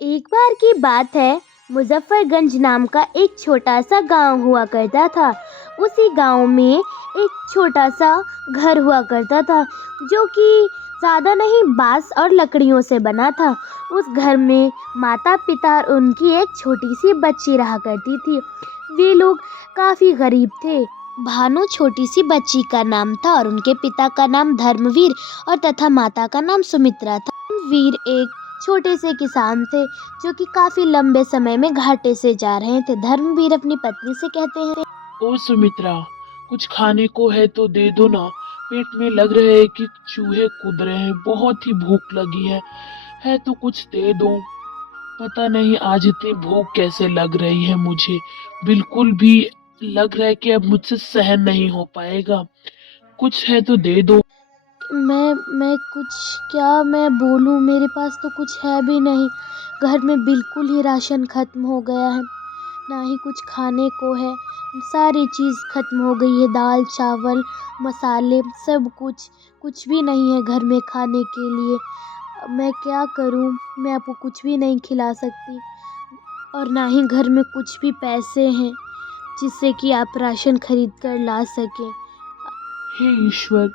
एक बार की बात है। मुजफ्फरगंज नाम का एक छोटा सा गांव हुआ करता था। उसी गांव में एक छोटा सा घर हुआ करता था, जो कि ज़्यादा नहीं, बांस और लकड़ियों से बना था। उस घर में माता पिता और उनकी एक छोटी सी बच्ची रहा करती थी। वे लोग काफ़ी गरीब थे। भानु छोटी सी बच्ची का नाम था और उनके पिता का नाम धर्मवीर और तथा माता का नाम सुमित्रा था। वीर एक छोटे से किसान थे, जो कि काफी लंबे समय में घाटे से जा रहे थे। धर्मवीर अपनी पत्नी से कहते हैं, ओ सुमित्रा, कुछ खाने को है तो दे दो ना। पेट में लग रहे है कि चूहे कूद रहे हैं, बहुत ही भूख लगी है तो कुछ दे दो। पता नहीं आज इतनी भूख कैसे लग रही है मुझे। बिल्कुल भी लग रहा है कि अब मुझसे सहन नहीं हो पाएगा। कुछ है तो दे दो। मैं कुछ क्या मैं बोलूँ, मेरे पास तो कुछ है भी नहीं। घर में बिल्कुल ही राशन खत्म हो गया है, ना ही कुछ खाने को है। सारी चीज़ खत्म हो गई है, दाल चावल मसाले सब कुछ। कुछ भी नहीं है घर में खाने के लिए। अब मैं क्या करूं? मैं आपको कुछ भी नहीं खिला सकती, और ना ही घर में कुछ भी पैसे हैं जिससे कि आप राशन खरीद कर ला सकें। हे ईश्वर,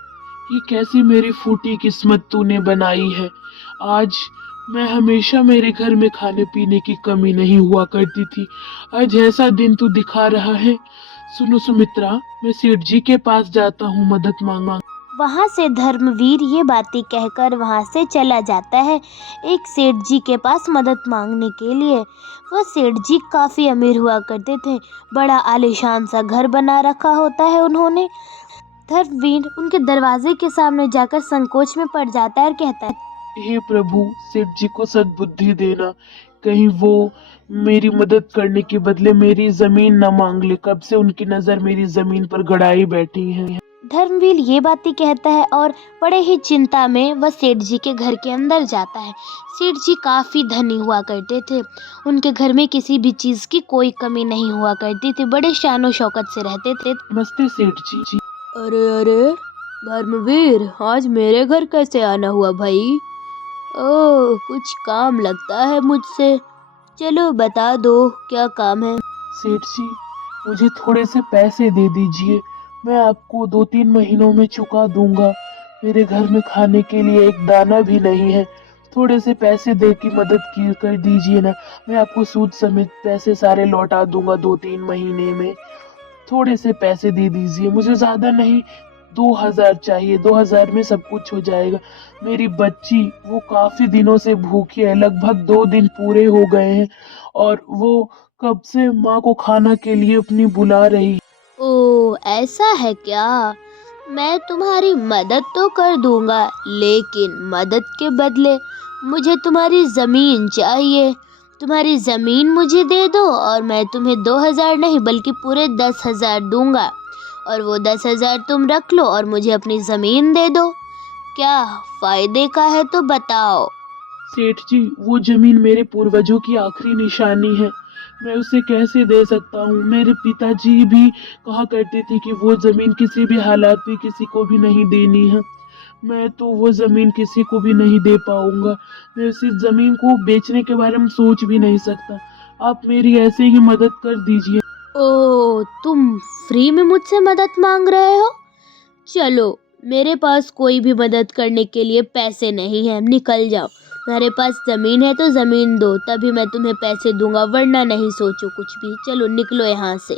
ये कैसी मेरी फूटी किस्मत तूने बनाई है। आज मैं हमेशा मेरे घर में खाने पीने की कमी नहीं हुआ करती थी। आज ऐसा दिन तू दिखा रहा है। सुनो सुमित्रा, मैं सेठ जी के पास जाता हूँ मदद मांगने। वहां से धर्मवीर ये बातें कहकर वहां से चला जाता है एक सेठ जी के पास मदद मांगने के लिए। वह सेठ जी काफी अमीर हुआ करते थे। बड़ा आलीशान सा घर बना रखा होता है उन्होंने। धर्मवीर उनके दरवाजे के सामने जाकर संकोच में पड़ जाता है और कहता है, हे प्रभु, सेठ जी को सद्बुद्धि देना। कहीं वो मेरी मदद करने के बदले मेरी जमीन न मांग ले। कब से उनकी नजर मेरी जमीन पर गड़ाई बैठी है। धर्मवीर ये बातें कहता है और बड़े ही चिंता में वह सेठ जी के घर के अंदर जाता है। सेठ जी काफी धनी हुआ करते थे। उनके घर में किसी भी चीज की कोई कमी नहीं हुआ करती थी। बड़े शानो शौकत से रहते थे। नमस्ते सेठ जी। अरे अरे धर्मवीर, आज मेरे घर कैसे आना हुआ भाई? ओह, कुछ काम लगता है मुझसे। चलो बता दो, क्या काम है? सेठ जी, मुझे थोड़े से पैसे दे दीजिए। मैं आपको 2-3 महीनों में चुका दूंगा। मेरे घर में खाने के लिए एक दाना भी नहीं है। थोड़े से पैसे दे की मदद की कर दीजिए ना। मैं आपको सूद समेत पैसे सारे लौटा दूंगा 2-3 महीने में। थोड़े से पैसे दे दीजिए, मुझे ज्यादा नहीं, 2,000 चाहिए। 2,000 में सब कुछ हो जाएगा। मेरी बच्ची वो काफी दिनों से भूखी है, लगभग 2 दिन पूरे हो गए हैं, और वो कब से माँ को खाना के लिए अपनी बुला रही। ओह, ऐसा है क्या? मैं तुम्हारी मदद तो कर दूंगा, लेकिन मदद के बदले मुझे तुम्हारी जमीन चाहिए। तुम्हारी जमीन मुझे दे दो और मैं तुम्हें 2,000 नहीं बल्कि पूरे 10,000 दूंगा, और वो 10,000 तुम रख लो और मुझे अपनी जमीन दे दो। क्या फायदे का है तो बताओ। सेठ जी, वो जमीन मेरे पूर्वजों की आखिरी निशानी है। मैं उसे कैसे दे सकता हूँ। मेरे पिताजी भी कहा करते थे कि वो जमीन किसी भी हालात में किसी को भी नहीं देनी है। मैं तो वो जमीन किसी को भी नहीं दे पाऊंगा। मैं उस जमीन को बेचने के बारे में सोच भी नहीं सकता। आप मेरी ऐसे ही मदद कर दीजिए। ओह, तुम फ्री में मुझसे मदद मांग रहे हो? चलो, मेरे पास कोई भी मदद करने के लिए पैसे नहीं है, निकल जाओ। मेरे पास जमीन है तो जमीन दो, तभी मैं तुम्हें पैसे दूंगा, वरना नहीं सोचो कुछ भी। चलो निकलो यहाँ से,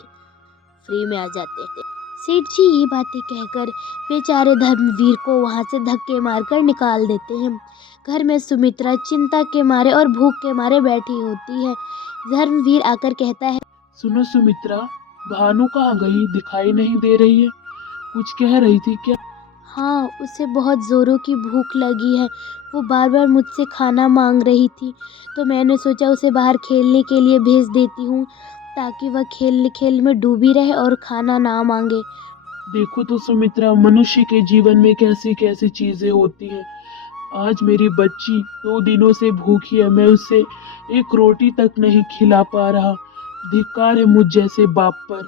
फ्री में आ जाते हैं। सेठ जी ये बातें कहकर बेचारे धर्मवीर को वहाँ से धक्के मारकर निकाल देते हैं। घर में सुमित्रा चिंता के मारे और भूख के मारे बैठी होती है। धर्मवीर आकर कहता है, सुनो सुमित्रा, भानु कहाँ गई? दिखाई नहीं दे रही है। कुछ कह रही थी क्या? हाँ, उसे बहुत ज़ोरों की भूख लगी है। वो बार बार मुझसे खाना मांग रही थी, तो मैंने सोचा उसे बाहर खेलने के लिए भेज देती हूँ, ताकि वह खेल खेल में डूबी रहे और खाना ना मांगे। देखो तो सुमित्रा, मनुष्य के जीवन में कैसी कैसी चीजें होती हैं। आज मेरी बच्ची 2 दिनों से भूखी है, मैं उसे एक रोटी तक नहीं खिला पा रहा। धिक्कार है मुझ जैसे बाप पर।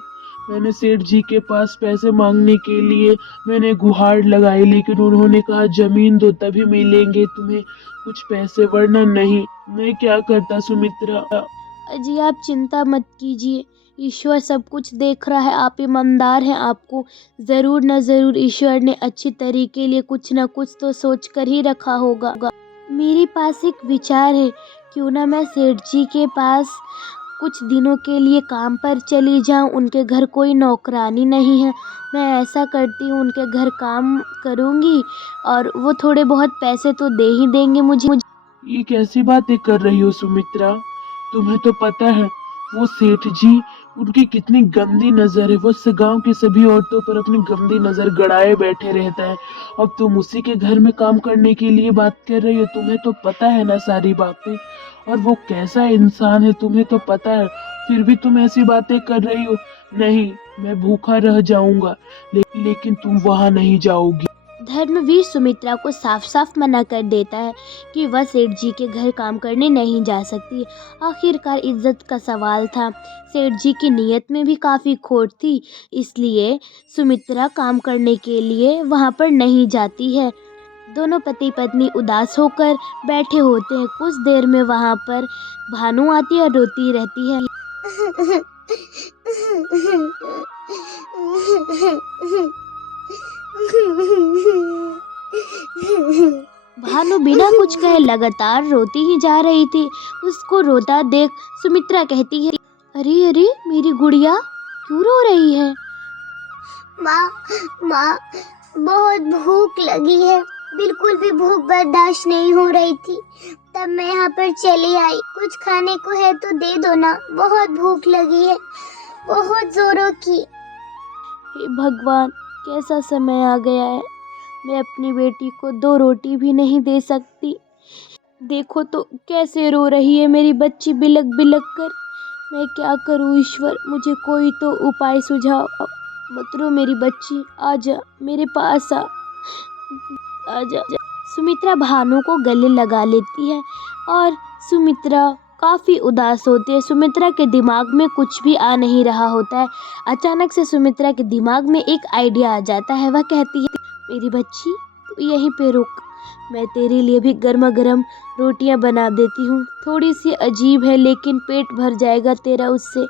मैंने सेठ जी के पास पैसे मांगने के लिए मैंने गुहार लगाई, लेकिन उन्होंने कहा जमीन दो तभी मिलेंगे तुम्हें कुछ पैसे, वरना नहीं। मैं क्या करता सुमित्रा। अजी आप चिंता मत कीजिए, ईश्वर सब कुछ देख रहा है। आप ईमानदार हैं, आपको ज़रूर न ज़रूर ईश्वर ने अच्छी तरीके लिए कुछ न कुछ तो सोच कर ही रखा होगा। मेरे पास एक विचार है, क्यों ना मैं सेठ जी के पास कुछ दिनों के लिए काम पर चली जाऊं। उनके घर कोई नौकरानी नहीं है, मैं ऐसा करती हूँ उनके घर काम करूँगी और वो थोड़े बहुत पैसे तो दे ही देंगे मुझे। ये कैसी बातें कर रही हो सुमित्रा? तुम्हें तो पता है वो सेठ जी, उनकी कितनी गंदी नजर है। वो गांव की सभी औरतों पर अपनी गंदी नजर गड़ाए बैठे रहता है। अब तुम उसी के घर में काम करने के लिए बात कर रही हो। तुम्हें तो पता है ना सारी बातें, और वो कैसा इंसान है तुम्हें तो पता है, फिर भी तुम ऐसी बातें कर रही हो। नहीं, मैं भूखा रह जाऊंगा, लेकिन तुम वहां नहीं जाओगी। धर्मवीर सुमित्रा को साफ साफ मना कर देता है कि वह सेठ जी के घर काम करने नहीं जा सकती। आखिरकार इज्जत का सवाल था, सेठ जी की नीयत में भी काफ़ी खोट थी, इसलिए सुमित्रा काम करने के लिए वहाँ पर नहीं जाती है। दोनों पति पत्नी उदास होकर बैठे होते हैं। कुछ देर में वहाँ पर भानु आती है और रोती रहती है। भानु बिना कुछ कहे लगातार रोती ही जा रही थी। उसको रोता देख सुमित्रा कहती है, अरे अरे मेरी गुड़िया क्यों रो रही है? माँ माँ, बहुत भूख लगी है, बिल्कुल भी भूख बर्दाश्त नहीं हो रही थी, तब मैं यहाँ पर चली आई। कुछ खाने को है तो दे दो ना, बहुत भूख लगी है, बहुत जोरों की। हे भगवान, कैसा समय आ गया है, मैं अपनी बेटी को 2 रोटी भी नहीं दे सकती। देखो तो कैसे रो रही है मेरी बच्ची बिलक बिलक कर। मैं क्या करूँ ईश्वर, मुझे कोई तो उपाय सुझाओ। मत रो मेरी बच्ची, आजा मेरे पास आजा। सुमित्रा भानु को गले लगा लेती है और सुमित्रा काफ़ी उदास होती है। सुमित्रा के दिमाग में कुछ भी आ नहीं रहा होता है। अचानक से सुमित्रा के दिमाग में एक आइडिया आ जाता है। वह कहती है, मेरी बच्ची तू यहीं पे रुक, मैं तेरे लिए भी गर्मा गर्म रोटियां बना देती हूँ। थोड़ी सी अजीब है लेकिन पेट भर जाएगा तेरा उससे।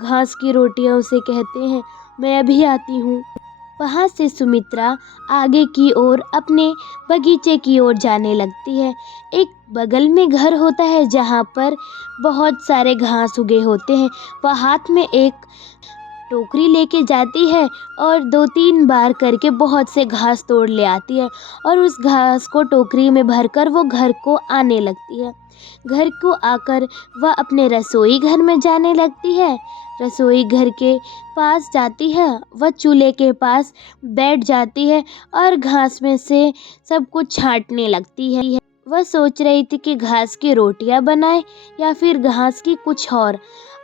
घास की रोटियां उसे कहते हैं। मैं अभी आती हूँ। वहाँ से सुमित्रा आगे की ओर अपने बगीचे की ओर जाने लगती है। एक बगल में घर होता है जहाँ पर बहुत सारे घास उगे होते हैं। वह हाथ में एक टोकरी लेके जाती है और 2-3 बार करके बहुत से घास तोड़ ले आती है और उस घास को टोकरी में भरकर वो घर को आने लगती है। घर को आकर वह अपने रसोई घर में जाने लगती है। रसोई घर के पास जाती है, वह चूल्हे के पास बैठ जाती है और घास में से सब कुछ छांटने लगती है। वह सोच रही थी कि घास की रोटियां बनाए या फिर घास की कुछ और।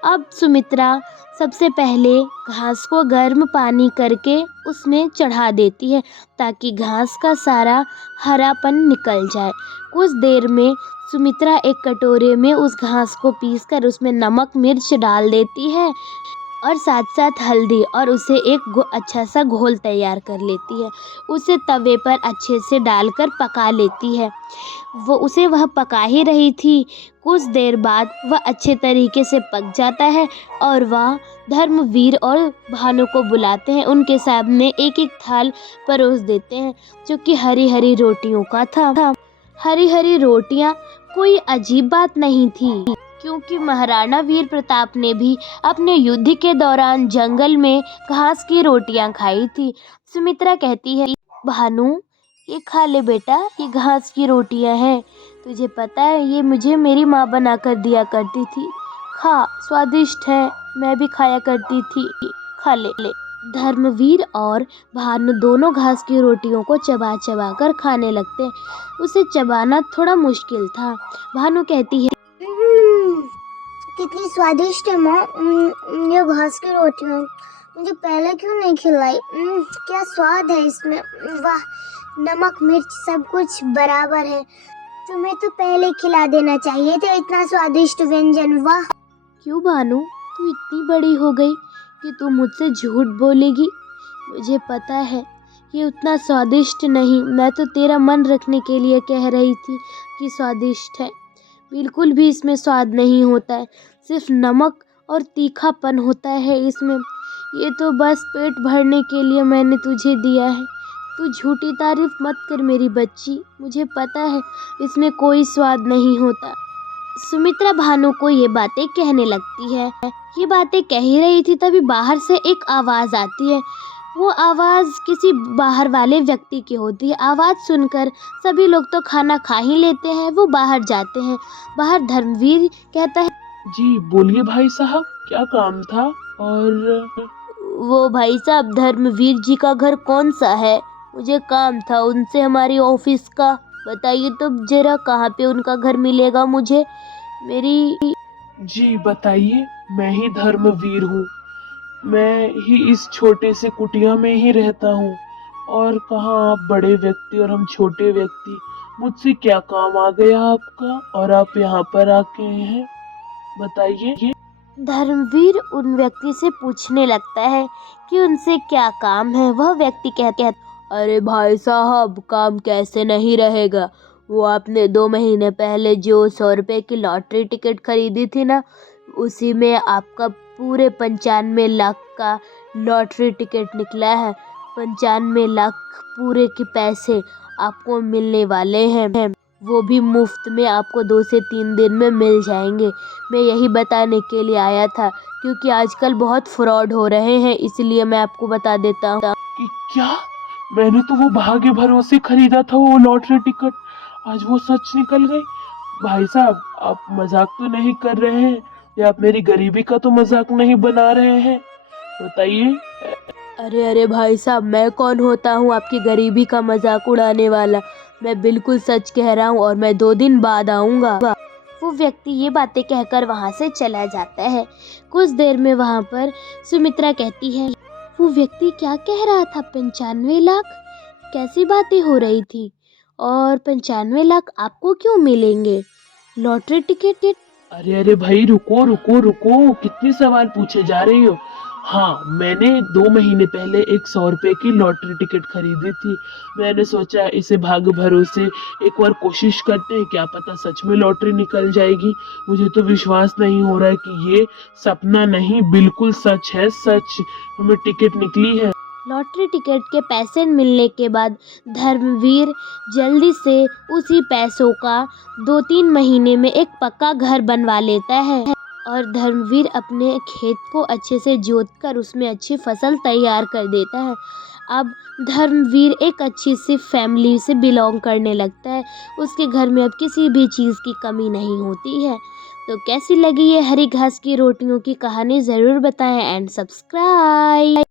अब सुमित्रा सबसे पहले घास को गर्म पानी करके उसमें चढ़ा देती है ताकि घास का सारा हरापन निकल जाए। कुछ देर में सुमित्रा एक कटोरे में उस घास को पीसकर उसमें नमक मिर्च डाल देती है और साथ साथ हल्दी, और उसे एक अच्छा सा घोल तैयार कर लेती है। उसे तवे पर अच्छे से डालकर पका लेती है। वह पका ही रही थी। कुछ देर बाद वह अच्छे तरीके से पक जाता है और वह धर्मवीर और भानु को बुलाते हैं। उनके सामने एक एक थाल परोस देते हैं जो कि हरी हरी रोटियों का था। हरी हरी रोटियां कोई अजीब बात नहीं थी, क्योंकि महाराणा वीर प्रताप ने भी अपने युद्ध के दौरान जंगल में घास की रोटियां खाई थी। सुमित्रा कहती है, भानु ये खा ले बेटा, ये घास की रोटियां हैं। तुझे पता है ये मुझे मेरी माँ बना कर दिया करती थी। खा, स्वादिष्ट है, मैं भी खाया करती थी, खा ले। धर्मवीर और भानु दोनों घास की रोटियों को चबा चबा कर खाने लगते हैं। उसे चबाना थोड़ा मुश्किल था। भानु कहती है, कितनी स्वादिष्ट है माँ, ये घास की रोटियाँ, मुझे पहले क्यों नहीं खिलाई? क्या स्वाद है इसमें, वाह, नमक मिर्च सब कुछ बराबर है। तुम्हें तो पहले खिला देना चाहिए था इतना स्वादिष्ट व्यंजन, वाह। क्यों भानु, तू इतनी बड़ी हो गई कि तू मुझसे झूठ बोलेगी? मुझे पता है ये उतना स्वादिष्ट नहीं, मैं तो तेरा मन रखने के लिए कह रही थी कि स्वादिष्ट है। बिल्कुल भी इसमें स्वाद नहीं होता है, सिर्फ नमक और तीखापन होता है इसमें। ये तो बस पेट भरने के लिए मैंने तुझे दिया है। तू झूठी तारीफ मत कर मेरी बच्ची, मुझे पता है इसमें कोई स्वाद नहीं होता। सुमित्रा भानु को ये बातें कहने लगती है। ये बातें कह ही रही थी तभी बाहर से एक आवाज़ आती है। वो आवाज़ किसी बाहर वाले व्यक्ति की होती है। आवाज़ सुनकर सभी लोग तो खाना खा ही लेते हैं, वो बाहर जाते हैं। बाहर धर्मवीर कहता है, जी बोलिए भाई साहब, क्या काम था? और वो भाई साहब धर्मवीर जी का घर कौन सा है? मुझे काम था उनसे हमारी ऑफिस का। बताइए तो जरा कहाँ पे उनका घर मिलेगा मुझे? मेरी जी बताइए, मैं ही धर्मवीर हूँ। मैं ही इस छोटे से कुटिया में ही रहता हूँ। और कहाँ आप बड़े व्यक्ति और हम छोटे व्यक्ति, मुझसे क्या काम आ गया आपका और आप यहाँ पर आके हैं? बताइए। धर्मवीर उन व्यक्ति से पूछने लगता है कि उनसे क्या काम है। वह व्यक्ति कहते हैं, अरे भाई साहब काम कैसे नहीं रहेगा, वो आपने 2 महीने पहले जो 100 रुपये की लॉटरी टिकट खरीदी थी ना, उसी में आपका पूरे 95 लाख का लॉटरी टिकट निकला है। 95 लाख पूरे के पैसे आपको मिलने वाले हैं, वो भी मुफ्त में आपको 2 से 3 दिन में मिल जाएंगे। मैं यही बताने के लिए आया था क्योंकि आजकल बहुत फ्रॉड हो रहे हैं, इसलिए मैं आपको बता देता हूँ। कि क्या? मैंने तो वो भाग्य भरोसे खरीदा था वो लॉटरी टिकट, आज वो सच निकल गई। भाई साहब आप मजाक तो नहीं कर रहे हैं, या आप मेरी गरीबी का तो मजाक नहीं बना रहे हैं? बताइए। अरे भाई साहब, मैं कौन होता हूँ आपकी गरीबी का मजाक उड़ाने वाला? मैं बिल्कुल सच कह रहा हूँ और मैं 2 दिन बाद आऊँगा। वो व्यक्ति ये बातें कहकर वहाँ से चला जाता है। कुछ देर में वहाँ पर सुमित्रा कहती है, वो व्यक्ति क्या कह रहा था? 95 लाख? कैसी बातें हो रही थी? और 95 लाख आपको क्यों मिलेंगे? Lottery ticket? अरे भाई रुको रुको रुको, कितने सवाल पूछे जा रही हो? हाँ, मैंने 2 महीने पहले एक 100 रुपए की लॉटरी टिकट खरीदी थी। मैंने सोचा इसे भाग्य भरोसे एक बार कोशिश करते हैं, क्या पता सच में लॉटरी निकल जाएगी। मुझे तो विश्वास नहीं हो रहा है कि ये सपना नहीं बिल्कुल सच है, सच हमें टिकट निकली है। लॉटरी टिकट के पैसे मिलने के बाद धर्मवीर जल्दी से उसी पैसों का 2-3 महीने में एक पक्का घर बनवा लेता है और धर्मवीर अपने खेत को अच्छे से जोतकर उसमें अच्छी फसल तैयार कर देता है। अब धर्मवीर एक अच्छी सी फैमिली से बिलोंग करने लगता है। उसके घर में अब किसी भी चीज़ की कमी नहीं होती है। तो कैसी लगी ये हरी घास की रोटियों की कहानी ज़रूर बताएं एंड सब्सक्राइब।